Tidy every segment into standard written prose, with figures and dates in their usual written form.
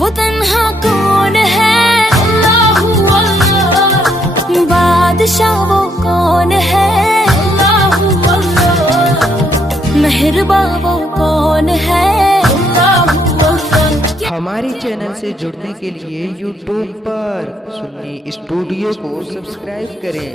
وہ تنہا کون ہے، اللہ اللہ، بادشاہ وہ کون ہے، اللہ اللہ، مہرباں وہ کون ہے، اللہ اللہ۔ ہماری چینل سے جڑنے کے لیے یوٹیوب پر سنی اسٹوڈیو کو سبسکرائب کریں۔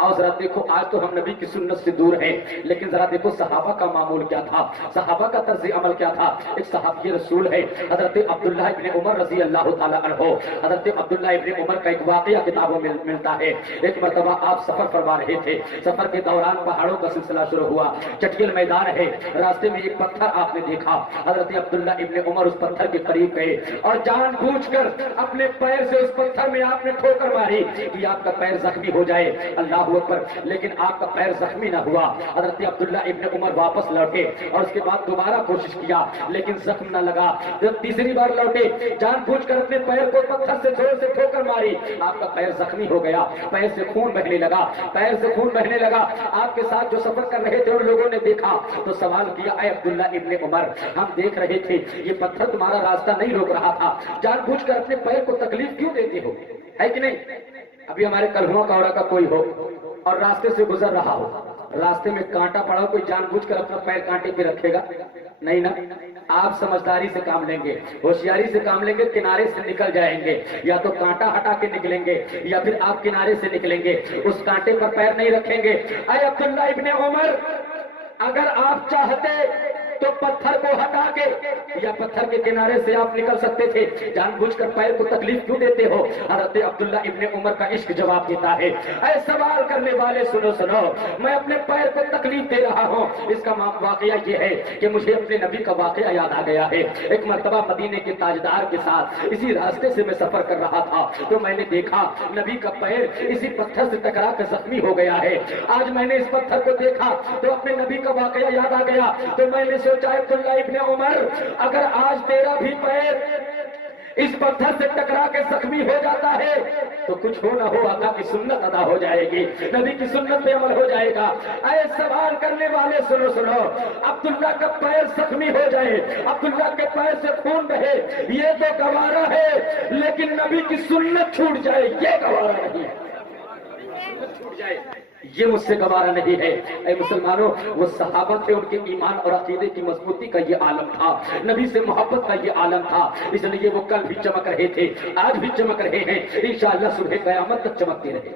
آؤ ذرا دیکھو، آج تو ہم نبی کی سنت سے دور ہیں، لیکن ذرا دیکھو صحابہ کا معمول کیا تھا، صحابہ کا طرز عمل کیا تھا۔ ایک صحابی رسول ہے حضرت عبداللہ ابن عمر رضی اللہ تعالیٰ عنہ۔ حضرت عبداللہ ابن عمر کا ایک واقعہ کتابوں میں ملتا ہے۔ ایک مرتبہ آپ سفر فرما رہے تھے، سفر کے دوران پہاڑوں کا سلسلہ شروع ہوا، چٹیل میدان ہے، راستے میں ایک پتھر آپ نے دیکھا۔ حضرت عبداللہ ابن عمر اس پتھر کے قریب گئے اور جان بوجھ کر اپنے پیر سے اس پتھر میں آپ نے ٹھوکر ماری کہ آپ کا پیر زخمی ہو جائے، اللہ اکبر، لیکن آپ کا پیر زخمی نہ ہوا۔ حضرت عبداللہ ابن عمر واپس لوٹے اور اس کے بعد دوبارہ کوشش کیا لیکن زخم نہ لگا۔ جب تیسری بار لوٹے، جان بوجھ کر اپنے پیر کو پتھر سے زور سے ٹھوکر ماری، آپ کا پیر زخمی ہو گیا، پیر سے خون بہنے لگا، پیر سے خون بہنے لگا۔ آپ کے ساتھ جو سفر کر رہے تھے ان لوگوں نے دیکھا تو سوال کیا، اے عبداللہ ابن عمر، ہم دیکھ رہے تھے یہ پتھر تمہارا راستہ نہیں روک رہا تھا، جان بوجھ کر اپنے پیر کو تکلیف کیوں دیتے ہو، ہے کہ نہیں؟ ابھی ہمارے کلہوا کورا کا کوئی ہو اور راستے سے گزر رہا ہو، راستے میں کانٹا پڑا ہو، کوئی جان بوجھ کر اپنا پیر کانٹے پہ رکھے گا؟ نہیں نا۔ آپ سمجھداری سے کام لیں گے، ہوشیاری سے کام لیں گے، کنارے سے نکل جائیں گے، یا تو کانٹا ہٹا کے نکلیں گے یا پھر آپ کنارے سے نکلیں گے، اس کانٹے پر پیر نہیں رکھیں گے۔ اے عبداللہ ابن عمر، اگر آپ چاہتے تو پتھر کو ہٹا کے یا پتھر کے کنارے سے آپ نکل سکتے تھے، جان بوجھ کر پیر کو تکلیف کیوں دیتے ہو؟ حضرت عبداللہ ابن عمر کا عشق جواب دیتا ہے، اے سوال کرنے والے سنو سنو، میں اپنے پیر کو تکلیف دے رہا ہوں، اس کا واقعہ یہ ہے کہ مجھے اپنے نبی کا واقعہ یاد آ گیا ہے۔ ایک مرتبہ مدینے کے تاجدار کے ساتھ اسی راستے سے میں سفر کر رہا تھا تو میں نے دیکھا نبی کا پیر اسی پتھر سے ٹکرا کر زخمی ہو گیا ہے۔ آج میں نے اس پتھر کو دیکھا تو اپنے نبی کا واقعہ یاد آ گیا، تو میں نے سوچا عبداللہ ابن عمر، اگر آج تیرا بھی پیر اس پتھر سے ٹکرا کے زخمی ہو جاتا ہے تو کچھ ہو نہ ہو آقا کی سنت ادا ہو جائے گی، نبی کی سنت پہ عمل ہو جائے گا۔ اے سوال کرنے والے سنو سنو، عبداللہ کا پیر زخمی ہو جائے، عبداللہ کے پیر سے خون بہے، یہ تو گوارا ہے، لیکن نبی کی سنت چھوٹ جائے یہ گوارا نہیں ہے، چھوٹ جائے یہ مجھ سے گوارا نہیں ہے۔ اے مسلمانوں، وہ صحابہ تھے، ان کے ایمان اور عقیدے کی مضبوطی کا یہ عالم تھا، نبی سے محبت کا یہ عالم تھا، اس لیے وہ کل بھی چمک رہے تھے، آج بھی چمک رہے ہیں، انشاءاللہ صبح قیامت تک چمکتے رہے۔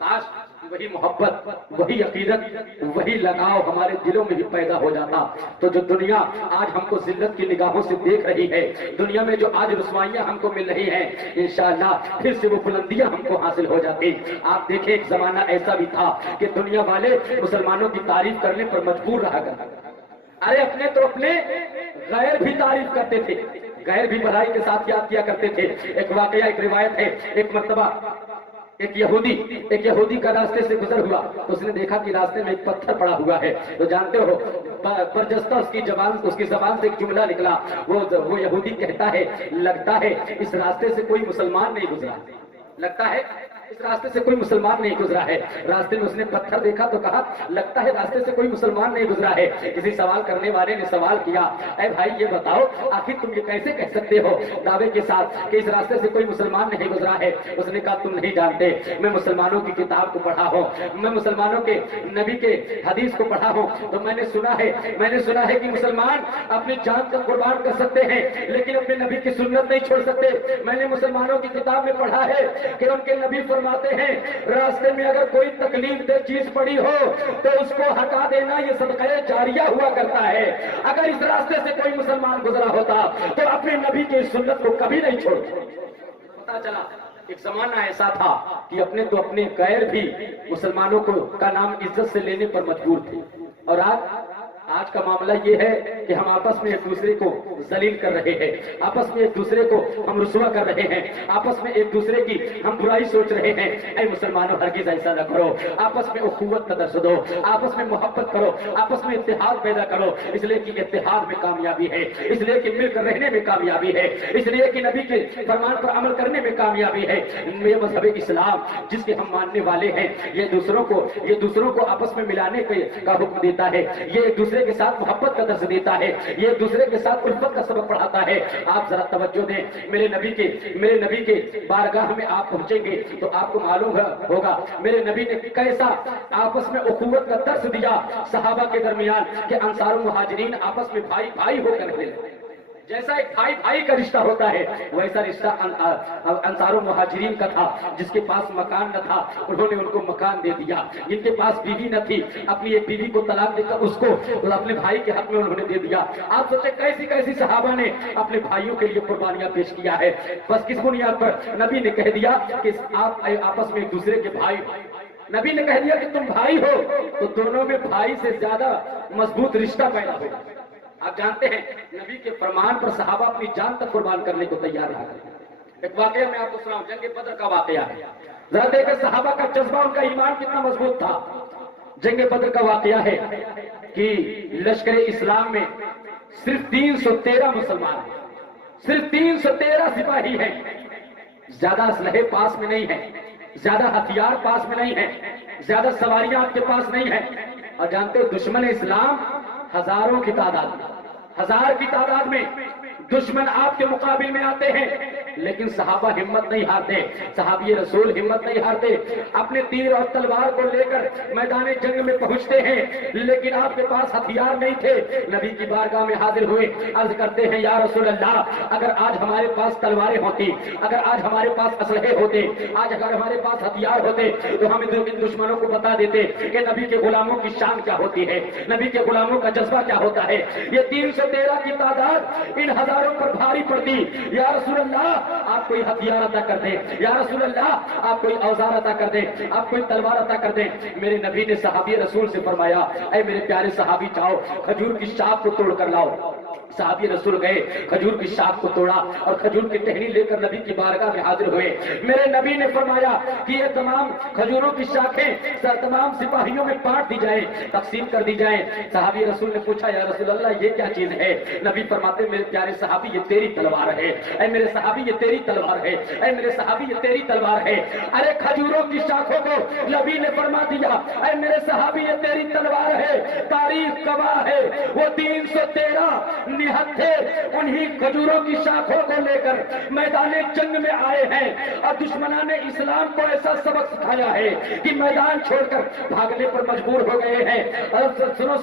کاش وہی محبت، وہی عقیدت، وہی لگاؤ ہمارے دلوں میں بھی پیدا ہو جاتا تو جو دنیا آج ہم کو ذلت کی نگاہوں سے دیکھ رہی ہے، دنیا میں جو آج رسوائیاں ہم کو مل رہی ہیں، انشاءاللہ پھر سے وہ بلندیاں ہم کو حاصل ہو جاتی۔ آپ دیکھیں ایک زمانہ ایسا بھی تھا کہ دنیا والے مسلمانوں کی تعریف کرنے پر مجبور رہا کرتے، ارے اپنے تو اپنے غیر بھی تعریف کرتے تھے، غیر بھی بھلائی کے ساتھ یاد کیا کرتے تھے۔ ایک واقعہ، ایک روایت ہے، ایک مرتبہ ایک یہودی کا راستے سے گزر ہوا تو اس نے دیکھا کہ راستے میں ایک پتھر پڑا ہوا ہے، تو جانتے ہو برجستہ اس کی زبان سے ایک جملہ نکلا، وہ یہودی کہتا ہے، لگتا ہے اس راستے سے کوئی مسلمان نہیں گزرا، لگتا ہے اس راستے سے کوئی مسلمان نہیں گزرا ہے۔ راستے میں اس نے پتھر دیکھا تو کہا، لگتا ہے راستے سے کوئی مسلمان نہیں گزرا ہے۔ کسی سوال کرنے والے نے سوال کیا، اے بھائی یہ بتاؤ آخر تم یہ کیسے کہہ سکتے ہو دعوے کے ساتھ کہ اس راستے سے کوئی مسلمان نہیں گزرا ہے؟ اس نے کہا، تم نہیں جانتے، میں مسلمانوں کی کتاب کو پڑھا ہوں، میں مسلمانوں کے نبی کے حدیث کو پڑھا ہوں، تو میں نے سنا ہے کہ مسلمان اپنی جان کا قربان کر سکتے ہیں لیکن اپنے نبی کی سنت نہیں چھوڑ سکتے۔ میں نے مسلمانوں کی کتاب میں پڑھا ہے کہ ان کے نبی فرماتے ہیں، راستے میں اگر کوئی تکلیف دہ چیز پڑی ہو تو اس کو ہٹا دینا یہ صدقہ جاریہ ہوا کرتا ہے۔ اگر اس راستے سے کوئی مسلمان گزرا ہوتا تو اپنے نبی کی سنت کو کبھی نہیں چھوڑتا۔ پتا چلا ایک زمانہ ایسا تھا کہ اپنے غیر بھی مسلمانوں کا نام عزت سے لینے پر مجبور تھے، اور آج کا معاملہ یہ ہے کہ ہم آپس میں ایک دوسرے کو ذلیل کر رہے ہیں، آپس میں ایک دوسرے کو ہم رسوا کر رہے ہیں، آپس میں ایک دوسرے کی ہم برائی سوچ رہے ہیں۔ اے مسلمانوں، ہرگز ایسا نہ کرو، آپس میں اخوت کا درس دو، آپس میں محبت کرو، آپس میں اتحاد پیدا کرو، اس لیے کہ اتحاد میں کامیابی ہے، اس لیے کہ مل کر رہنے میں کامیابی ہے، اس لیے کہ نبی کے فرمان پر عمل کرنے میں کامیابی ہے۔ یہ مذہب اسلام جس کے ہم ماننے والے ہیں، یہ دوسروں کو آپس میں ملانے کا حکم دیتا ہے، یہ ایک دوسرے دوسرے کے ساتھ محبت کا درس دیتا ہے، یہ ایک دوسرے کے ساتھ الفت کا سبق پڑھاتا ہے۔ آپ ذرا توجہ دیں، میرے نبی کے بارگاہ میں آپ پہنچیں گے تو آپ کو معلوم ہوگا میرے نبی نے کیسا آپس میں اخوت کا درس دیا صحابہ کے درمیان کہ انصار و مہاجرین آپس میں بھائی بھائی ہو کر رہے۔ جیسا ایک بھائی بھائی کا رشتہ ہوتا ہے ویسا رشتہ انصار و مہاجرین کا تھا۔ جس کے پاس مکان نہ تھا انہوں نے ان کو مکان دے دیا، جن کے پاس بیوی نہ تھی اپنی ایک بیوی کو طلاق دے کر اس کو اپنے بھائی کے حق میں انہوں نے دے دیا۔ آپ سوچیں کیسی کیسی صحابہ نے اپنے بھائیوں کے لیے قربانیاں پیش کیا ہے۔ بس کس بنیاد پر؟ نبی نے کہہ دیا کہ آپ آپس میں ایک دوسرے کے بھائی، نبی نے کہہ دیا کہ تم بھائی ہو تو دونوں میں بھائی سے زیادہ مضبوط رشتہ پیدا ہوگا۔ آپ جانتے ہیں نبی کے فرمان پر صحابہ اپنی جان تک قربان کرنے کو تیار رہا کرتے۔ ایک واقعہ میں آپ کو سناؤں، جنگ بدر کا واقعہ ہے۔ ذرا دیکھیں صحابہ کا جذبہ، ان کا ایمان کتنا مضبوط تھا۔ جنگ بدر کا واقعہ ہے کہ لشکر اسلام میں صرف 313 مسلمان ہیں، صرف 313 سپاہی ہیں، زیادہ اسلحے پاس میں نہیں ہیں، زیادہ ہتھیار پاس میں نہیں ہیں، زیادہ سواریاں آپ کے پاس نہیں ہیں۔ اور جانتے ہو دشمن اسلام ہزاروں کی تعداد میں، 1000 کی تعداد میں دشمن آپ کے مقابل میں آتے ہیں، لیکن صحابہ ہمت نہیں ہارتے، صحابی رسول ہمت نہیں ہارتے، اپنے تیر اور تلوار کو لے کر میدان جنگ میں پہنچتے ہیں، لیکن آپ کے پاس ہتھیار نہیں تھے۔ نبی کی بارگاہ میں حاضر ہوئے، عرض کرتے ہیں یا رسول اللہ اگر آج ہمارے پاس تلواریں ہوتی، اگر آج ہمارے پاس اسلحے ہوتے، آج اگر ہمارے پاس ہتھیار ہوتے تو ہم ان دشمنوں کو بتا دیتے کہ نبی کے غلاموں کی شان کیا ہوتی ہے، نبی کے غلاموں کا جذبہ کیا ہوتا ہے۔ یہ 313 کی تعداد ان ہزاروں پر بھاری پڑتی۔ یا رسول اللہ آپ کوئی ہتھیار عطا کر دیں، یا رسول اللہ آپ کوئی اوزار عطا کر دیں، آپ کوئی تلوار عطا کر دیں۔ میرے نبی نے صحابی رسول سے فرمایا اے میرے پیارے صحابی جاؤ کھجور کی شاخ کو توڑ کر لاؤ۔ صحابی رسول گئے، کھجور کی شاخ کو توڑا اور کھجور کی ٹہنی لے کر نبی کی بارگاہ میں حاضر ہوئے۔ میرے نبی نے فرمایا کہ یہ تمام کھجوروں کی شاخیں تمام سپاہیوں میں بانٹ دی جائیں، تقسیم کر دی جائیں۔ صحابی رسول نے پوچھا یا رسول اللہ یہ کیا چیز ہے؟ نبی فرماتے میرے پیارے صحابی یہ تیری تلوار ہے، اے میرے صحابی یہ تیری تلوار ہے، اے میرے صحابی یہ تیری تلوار ہے۔ ارے کھجوروں کی شاخوں کو نبی نے فرما دیا اے میرے صحابی یہ تیری تلوار ہے۔ تاریخ گواہ ہے وہ 313 نہتھے انہی کھجوروں کی شاخوں کو لے کر میدان جنگ میں آئے ہیں، اور دشمنان اسلام کو ایسا سبق سکھایا ہے کہ میدان چھوڑ کر بھاگنے پر مجبور ہو گئے ہیں۔ اور سنو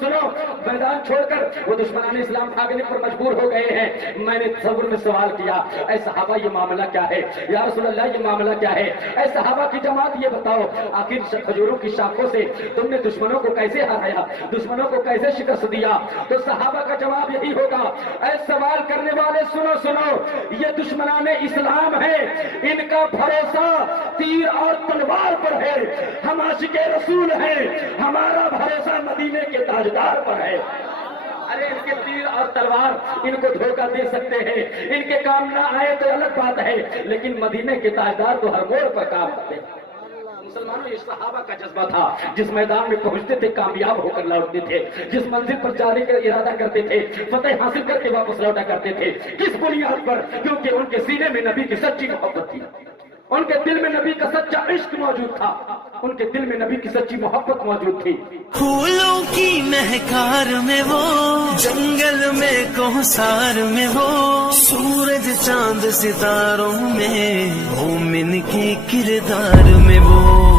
میدان چھوڑ کر وہ دشمنان اسلام بھاگنے پر مجبور ہو گئے ہیں۔ میں نے تصور میں سوال کیا اے صحابہ یہ معاملہ کیا ہے؟ یا رسول اللہ یہ معاملہ کیا ہے؟ اے صحابہ کی جماعت یہ بتاؤ آخر کھجوروں کی شاخوں سے تم نے دشمنوں کو کیسے ہرایا، دشمنوں کو کیسے شکست دیا؟ تو صحابہ کا جواب یہی ہوگا اے سوال کرنے والے سنو یہ دشمنان اسلام ہیں، ان کا بھروسہ تیر اور تلوار پر ہے، ہم عاشق رسول ہیں، ہمارا بھروسہ مدینے کے تاجدار پر ہے۔ ارے ان کے تیر اور تلوار ان کو دھوکہ دے سکتے ہیں، ان کے کام نہ آئے تو الگ بات ہے، لیکن مدینے کے تاجدار تو ہر موڑ پر کام کرتے ہیں۔ مسلمانوں یہ صحابہ کا جذبہ تھا، جس میدان میں پہنچتے تھے کامیاب ہو کر لوٹتے تھے، جس منزل پر جانے کا ارادہ کرتے تھے فتح حاصل کر کے واپس لوٹا کرتے تھے۔ کس بنیاد پر؟ کیونکہ ان کے سینے میں نبی کی سچی محبت تھی، ان کے دل میں نبی کا سچا عشق موجود تھا، ان کے دل میں نبی کی سچی محبت موجود تھی۔ پھولوں کی مہکار میں وہ، جنگل میں کوثار میں وہ، سورج چاند ستاروں میں مومن کے کردار میں وہ۔